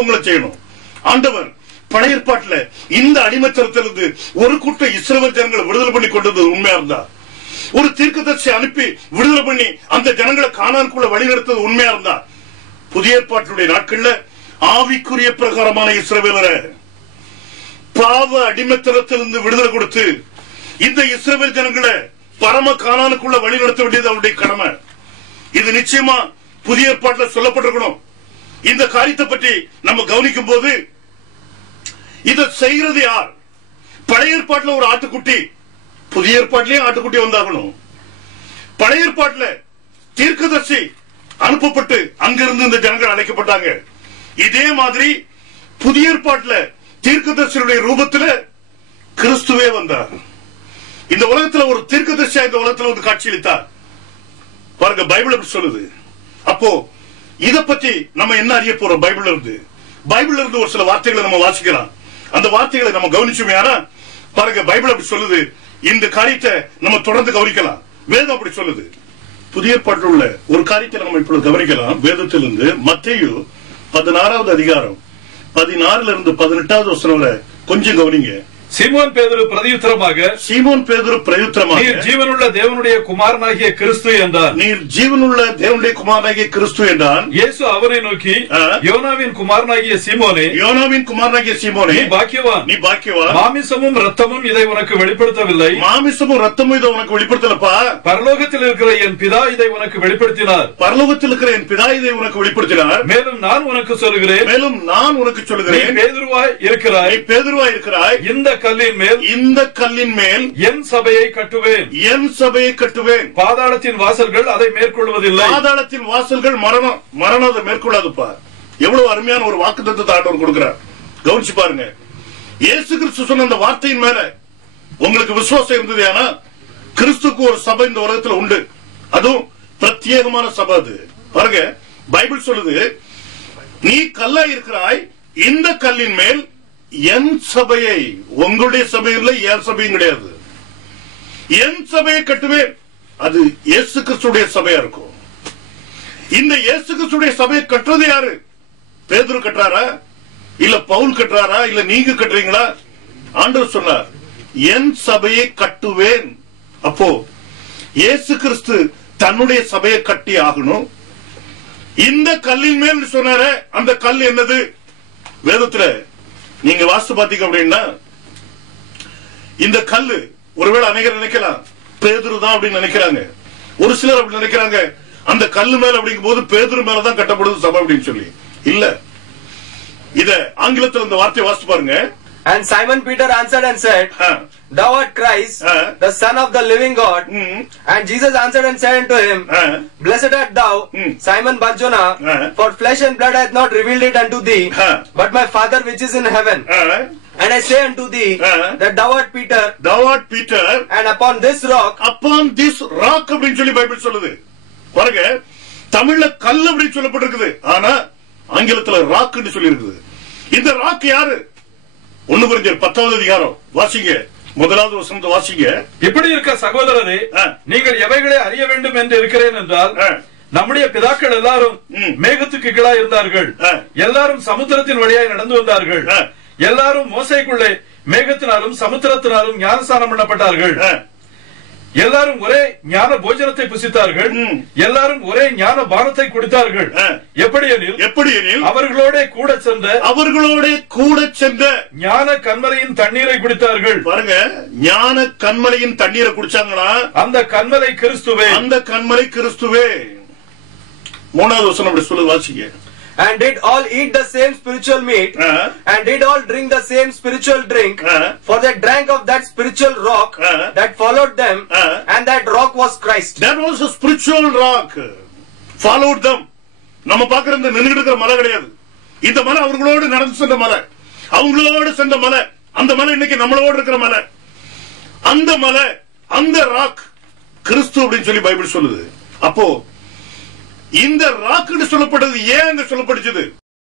மத்தவங்களை செய்யணும். ஆண்டவர் பழைய ஏற்பாட்டுல இந்த அடிமைத்தனத்திலிருந்து ஒரு கூட்டம் இஸ்ரவேல் ஜனங்களை விடுதலை பண்ணி கொண்டது உண்மையா இருந்தா, ஒரு தீர்க்கதரிசி அனுப்பி விடுதலை பண்ணி அந்த ஜனங்களை கானானுக்குள்ள வழிநடத்தது உண்மையா இருந்தா, புதிய ஏற்பாட்டுடைய நாட்கள்ல ஆவிக்குரிய பிரகாரமான இஸ்ரவேலரை பாவ அடிமைத்தனத்திலிருந்து விடுதலை கொடுத்து இந்த இஸ்ரவேல் ஜனங்களை பரம கானானுக்குள்ள வழிநடத்த வேண்டியது அவருடைய கடமை. இது நிச்சயமா புதிய ஏற்பாட்டில் சொல்லப்பட்டிருக்கணும். இந்த காரியத்தை பற்றி நம்ம கவனிக்கும் போது இதை செய்கிறது யார்? பழைய ஏற்பாட்டில் ஒரு ஆட்டுக்குட்டி, புதிய ஏற்பாட்டிலேயே ஆட்டுக்குட்டி வந்தாகணும். பழைய ஏற்பாட்டில் தீர்க்கதரிசி அனுப்பப்பட்டு அங்கிருந்து இந்த ஜனங்கள் அழைக்கப்பட்டாங்க. இதே மாதிரி புதிய ஏற்பாட்டில் தீர்க்கதரிசியுடைய ரூபத்தில் கிறிஸ்துவே வந்தார். இந்த உலகத்துல ஒரு தீர்க்கதரிசியா இந்த உலகத்துல வந்து காட்சியளித்தார். பாருங்க, பைபிள் எப்படி சொல்லுது. அப்போ இத பத்தி நம்ம என்ன அறிய போறோம்? பைபிள்ல இருந்து ஒரு சில வார்த்தைகளை நம்ம வாசிக்கலாம். அந்த வார்த்தைகளை நம்ம கவனிச்சோமே, பாருங்க பைபிள் அப்படி சொல்லுது. இந்த காரியத்தை நம்ம தொடர்ந்து கவனிக்கலாம். வேதம் அப்படி சொல்லுது. புதிய ஏற்பாட்டில் உள்ள ஒரு காரியத்தை நம்ம இப்பொழுது கவனிக்கலாம். வேதத்திலிருந்து மத்தேயு 16வது அதிகாரம் 16ல இருந்து 18வது வசனம் வரை கொஞ்சம் கவனிங்க. சீமோன் பேதுரு பிரதியுத்தரமாக, நீர் ஜீவனுள்ள தேவனுடைய குமாரனாகிய கிறிஸ்து என்றார். நீர் ஜீவனுள்ள தேவனுடைய குமாரனாகிய கிறிஸ்து என்றான். இயேசு அவரை நோக்கி, யோனாவின் குமாரனாகிய சீமோனே, நீ பாக்கியவான். மாமிசமும் ரத்தமும் இதை உனக்கு வெளிப்படுத்தவில்லை. மாமிசமும் ரத்தமும் இதை உனக்கு வெளிப்படுத்தலப்பா. பரலோகத்தில் இருக்கிற என் பிதா இதை உனக்கு வெளிப்படுத்தினார். மேலும் நான் உனக்கு சொல்லுகிறேன், நீ பேதுருவாய் இருக்கிறாய். இந்த கல்லின் மேல் என் சபையை கட்டுவேன். பாதாளத்தின் வாசல்கள் அதை மேற்கொள்வதில்லை. பாதாளத்தின் வாசல்கள் மரணம் அதை மேற்கொள்ளாதுப்பா. எவ்வளவு அருமையான ஒரு வாக்குத்தத்தத்தை ஆண்டவர் கொடுக்கிறார். கவனிச்சு பாருங்க. இயேசு கிறிஸ்து சொன்ன அந்த வார்த்தையின் மேல உங்களுக்கு விசுவாசம் இருந்தது. ஏன்னா கிறிஸ்துக்கு ஒரு சபை இந்த உலகத்துல உண்டு. அதுவும் பிரத்யேகமான சபை. அது பாருங்க, பைபிள் சொல்லுது, நீ கல்லா இருக்கிறாய், இந்த கல்லின் மேல் என் சபையை, உங்களுடைய சபை இல்லை, என் சபையும் கிடையாது, என் சபையை கட்டுவேன். அது இயேசு கிறிஸ்துடைய சபையா இருக்கும். இந்த இயேசு கிறிஸ்துடைய சபையை கட்டுறது யாரு? பேதுரு கட்டுறாரா, இல்ல பவுல் கட்டுறாரா, இல்ல நீங்க கட்டுறீங்களா? ஆண்டவர் சொன்னார், என் சபையை கட்டுவேன். அப்போ இயேசு கிறிஸ்து தன்னுடைய சபையை கட்டி ஆகணும். இந்த கல்லின் மேல் சொன்னார, அந்த கல் என்னது? வேதத்துல நீங்க வாஸ்து பாத்தீங்க அப்படின்னா, இந்த கல்லு ஒருவேளை அநேகர் நினைக்கலாம் பேதுரு தான் அப்படின்னு நினைக்கிறாங்க. ஒரு சிலர் அப்படி நினைக்கிறாங்க, அந்த கல்லு மேல அப்படிங்கும் போது பேதுரு மேலதான் கட்டப்படுது சபை அப்படின்னு சொல்லி. இல்ல, இத ஆங்கிலத்தில் இந்த வார்த்தையை வாசித்து பாருங்க. And Simon Peter answered and said, Thou art Christ, the Son of the living God. And Jesus answered and said unto him, Blessed art thou, Simon Bar-Jonah, for flesh and blood hath not revealed it unto thee, but my Father which is in heaven. And I say unto thee, that thou art Peter, and upon this rock அப்படின்னு சொல்லி Bible சொல்லுது. பாருங்க, தமிழ்ல கல் அப்படின்னு சொல்லப்பட்டிருக்குது, ஆனா ஆங்கிலத்துல ராக்னு சொல்லி இருக்குது. இந்த ராக் யாரு? 1 கொரிந்தியர் 10வது அதிகாரம் வாசிங்க, 1வது வசனத்தை வாசிங்க. இப்படி இருக்க சகோதரரே, நீங்கள் எவைகளை அறிய வேண்டும் என்று இருக்கிறேன் என்றால், நம்முடைய பிதாக்கள் எல்லாரும் மேகத்துக்கு கீழாய் இருந்தார்கள், எல்லாரும் சமுத்திரத்தின் வழியாய் நடந்து வந்தார்கள், எல்லாரும் மோசைக்குள்ளே மேகத்தினாலும் சமுத்திரத்தினாலும் ஞானஸ்நானம் பண்ணப்பட்டார்கள், எல்லாரும் ஒரே ஞான போஜனத்தை புசித்தார்கள், எல்லாரும் ஒரே ஞான பானத்தை குடித்தார்கள். எப்படியெனில் அவர்களோட கூட சென்ற ஞான கன்மலையின் தண்ணீரை குடித்தார்கள். பாருங்க, ஞான கன்மலையின் தண்ணீரை குடிச்சாங்களா? அந்த கன்மலை கிறிஸ்துவே. 3வது வசனம் அப்படி சொல்லுது, வாசிங்க. And did all eat the same spiritual meat, and did all drink the same spiritual drink, for they drank of that spiritual rock that followed them, and that rock was Christ. That was a spiritual rock followed them. நம்ம பார்க்கிற இந்த நின்னுட்டு இருக்கிற மலை கிடையாது. இந்த மலை அவர்களோடு நடந்து சென்ற மலை, அவங்களோடு சென்ற மலை. அந்த மலை இன்னைக்கு நம்மளோடு இருக்கிற மலை. அந்த மலை, அந்த ராக் கிறிஸ்து அப்படின்னு சொல்லி பைபிள் சொல்லுது. அப்போ இந்த ராக்குன்னு சொல்லப்பட்டது ஏன் அங்க சொல்லப்படுச்சு?